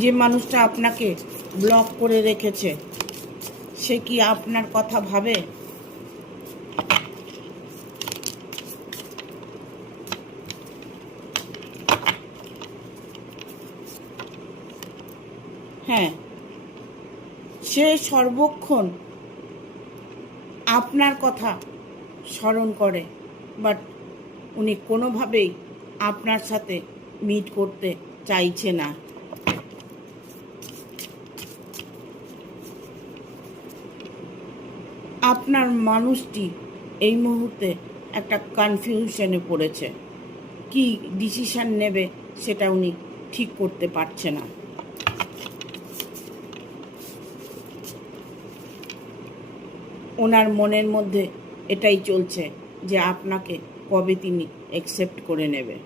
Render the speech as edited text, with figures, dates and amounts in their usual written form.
যে মানুষটা আপনাকে ব্লক করে রেখেছে সে কি আপনার কথা ভাবে? হ্যাঁ, সে সর্বক্ষণ আপনার কথা স্মরণ করে, বাট উনি কোনোভাবেই আপনার সাথে মিট করতে চাইছে না। আপনার মানুষটি এই মুহূর্তে একটা কনফিউশনে পড়েছে, কি ডিসিশন নেবে সেটা উনি ঠিক করতে পারছে না। ওনার মনের মধ্যে এটাই চলছে যে আপনাকে কবে তিনি অ্যাকসেপ্ট করে নেবে।